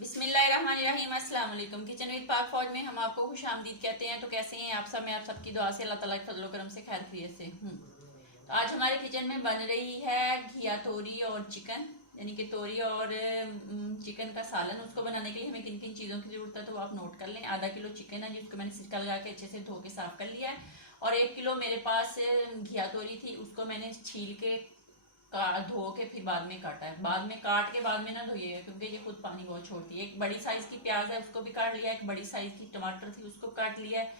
बिस्मिल्लाहिर्रहमानिर्रहीम। अस्सलाम वालेकुम। किचन विद पाक फौज में हम आपको खुशामदीद कहते हैं। तो कैसे हैं आप सब? मैं आप सबकी दुआ से अल्लाह ताला के फजल करम से खैर खैरियत से हूँ। तो आज हमारे किचन में बन रही है घिया तोरी और चिकन, यानी कि तोरी और चिकन का सालन। उसको बनाने के लिए हमें किन किन चीज़ों की ज़रूरत है तो वो आप नोट कर लें। आधा किलो चिकन है जिसको मैंने सिरका लगा के अच्छे से धो के साफ कर लिया है, और 1 किलो मेरे पास घिया तोरी थी, उसको मैंने छील के धो के फिर बाद में काटा है। बाद में काट के बाद में ना धोइएगा क्योंकि ये खुद पानी बहुत छोड़ती है। एक बड़ी साइज की प्याज है उसको भी काट लिया, एक बड़ी साइज की टमाटर थी उसको काट लिया है,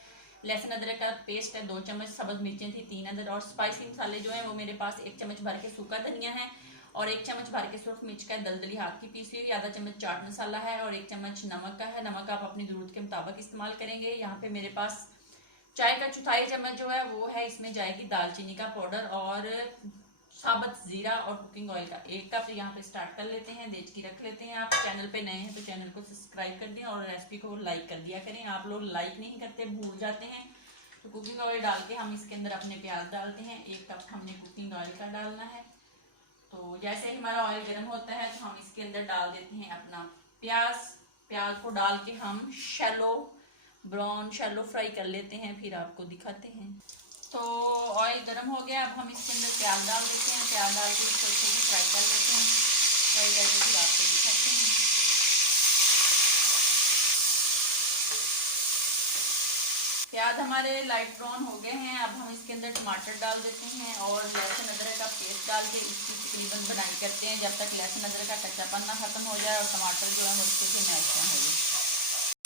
लहसुन अदरक का पेस्ट है 2 चम्मच, सब्ज मिर्चें थी 3 अदर, और स्पाइसी मसाले जो है वो मेरे पास 1 चम्मच भर के सूखा धनिया है, और 1 चम्मच भर के सुर्ख मिर्च का दलदली हाथ की पीसी हुई, आधा चम्मच चाट मसाला है, और 1 चम्मच नमक का है। नमक आप अपनी जरूरत के मुताबिक इस्तेमाल करेंगे। यहाँ पे मेरे पास चाय का चौथाई चम्मच जो है वो है, इसमें जाएगी दालचीनी का पाउडर, और साबुत जीरा और कुकिंग ऑयल का 1 कप। यहाँ पे स्टार्ट कर लेते हैं, देचकी रख लेते हैं। आप चैनल पे नए हैं तो चैनल को सब्सक्राइब कर दें और रेसिपी को लाइक कर दिया करें। आप लोग लाइक नहीं करते, भूल जाते हैं। तो कुकिंग ऑयल डाल के हम इसके अंदर अपने प्याज डालते हैं। 1 कप हमने कुकिंग ऑयल का डालना है। तो जैसे ही हमारा ऑयल गर्म होता है तो हम इसके अंदर डाल देते हैं अपना प्याज। प्याज को डाल के हम शैलो ब्राउन शैलो फ्राई कर लेते हैं, फिर आपको दिखाते हैं। तो ऑयल गर्म हो गया, अब हम इसके अंदर प्याज डाल देते हैं। प्याज डाल के इसको अच्छे से फ्राई कर लेते हैं। फ्राई करके फिर आपको दिखाते हैं। प्याज हमारे लाइट ब्राउन हो गए हैं। अब हम इसके अंदर टमाटर डाल देते हैं और लहसुन अदरक का पेस्ट डाल के इसकी तकरीबन बनाई करते हैं जब तक लहसुन अदरक का कच्चापन ना खत्म हो जाए और टमाटर जो है वो अच्छे से मैश ना हो जाए।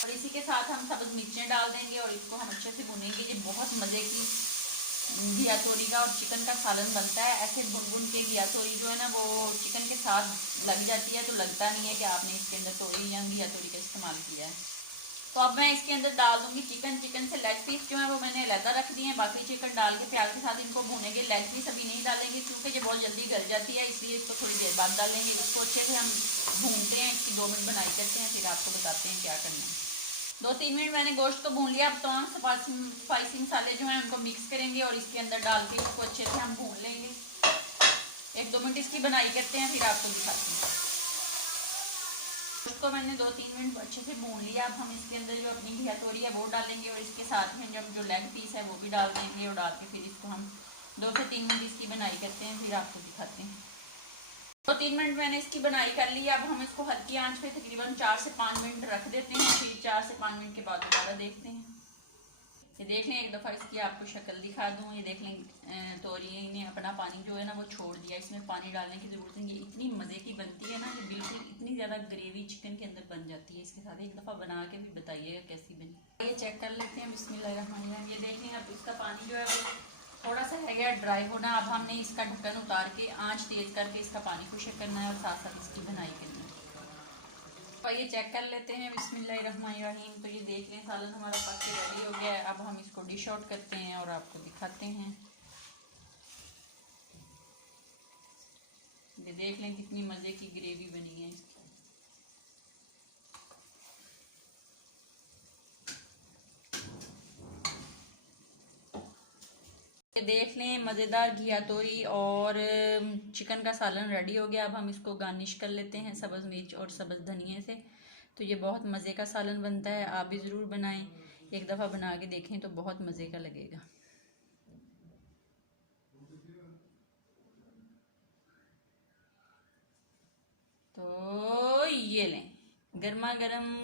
और इसी के साथ हम सब्ज मिर्चें डाल देंगे और इसको हम अच्छे से भुनेंगे। ये बहुत मज़े की घिया तोरी का और चिकन का सालन बनता है। ऐसे भुन भुन के घिया तोरी जो है ना वो चिकन के साथ लग जाती है, तो लगता नहीं है कि आपने इसके अंदर तोरी या घिया तोरी का इस्तेमाल किया है। तो अब मैं इसके अंदर डाल दूंगी चिकन। चिकन से लेग पीस जो है वो मैंने अलग रख दिए हैं। बाकी चिकन डाल के प्याज के साथ इनको भूनेंगे। लेग पीस अभी नहीं डालेंगे क्योंकि ये बहुत जल्दी गल जाती है, इसलिए इसको थोड़ी देर बाद डालेंगे। इसको अच्छे से हम भूनते हैं, इसकी 2 मिनट बनाई करते हैं, फिर आपको बताते हैं क्या करना है। 2-3 मिनट मैंने गोश्त को भून लिया। अब तमाम स्पाइसी मसाले जो हैं उनको मिक्स करेंगे और इसके अंदर डाल के इसको अच्छे से हम भून लेंगे। 1-2 मिनट इसकी बनाई करते हैं, फिर आपको दिखाते हैं। गोश्त को मैंने 2-3 मिनट अच्छे से भून लिया। अब हम इसके अंदर जो अपनी घिया तोरी है वो डालेंगे और इसके साथ में जब जो लेग पीस है वो भी डाल देंगे, और डाल के फिर इसको हम 2 से 3 मिनट इसकी बनाई करते हैं, फिर आपको दिखाते हैं। 2-3 मिनट मैंने इसकी बनाई कर ली। अब हम इसको हल्की आंच पे तकरीबन 4 से 5 मिनट रख देते हैं, फिर 4 से 5 मिनट के बाद दोबारा देखते हैं। ये देख लें, एक दफ़ा इसकी आपको शक्ल दिखा दूँ। ये देख लें तोरी ने अपना पानी जो है ना वो छोड़ दिया। इसमें पानी डालने की ज़रूरत नहीं है। इतनी मज़े की बनती है ना, ये बिल्कुल इतनी ज़्यादा ग्रेवी चिकन के अंदर बन जाती है। इसके साथ एक दफ़ा बना के भी बताइएगा कैसी बनी। ये चेक कर लेते हैं। बिस्मिल्लाहिर्रहमानिर्रहीम। ये देख लें, अब इसका पानी जो है वो थोड़ा सा है गया ड्राई होना। अब हमने इसका ढक्कन उतार के आंच तेज़ करके इसका पानी खुश्क करना है और साथ साथ इसकी बनाई करनी है। तो ये चेक कर लेते हैं। बिस्मिल्लाहिर्रहमानिर्रहीम। तो ये देख लें सालन हमारा पक के रेडी हो गया है। अब हम इसको डिश आउट करते हैं और आपको दिखाते हैं। ये देख लें कितनी मज़े की ग्रेवी बनी है इसकी। ये देख लें मज़ेदार घिया तोरी और चिकन का सालन रेडी हो गया। अब हम इसको गार्निश कर लेते हैं सब्ज़ मिर्च और सब्ज़ धनिए से। तो ये बहुत मज़े का सालन बनता है, आप भी ज़रूर बनाएं। एक दफ़ा बना के देखें तो बहुत मज़े का लगेगा। तो ये लें, गर्मा गर्म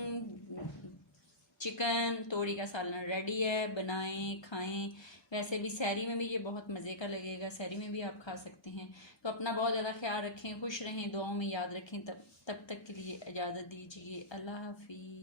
चिकन तोरी का सालन रेडी है। बनाएं, खाएं। वैसे भी सहरी में भी ये बहुत मज़े का लगेगा, सहरी में भी आप खा सकते हैं। तो अपना बहुत ज़्यादा ख्याल रखें, खुश रहें, दुआओं में याद रखें। तब तक के लिए इजाज़त दीजिए। अल्लाह हाफिज़।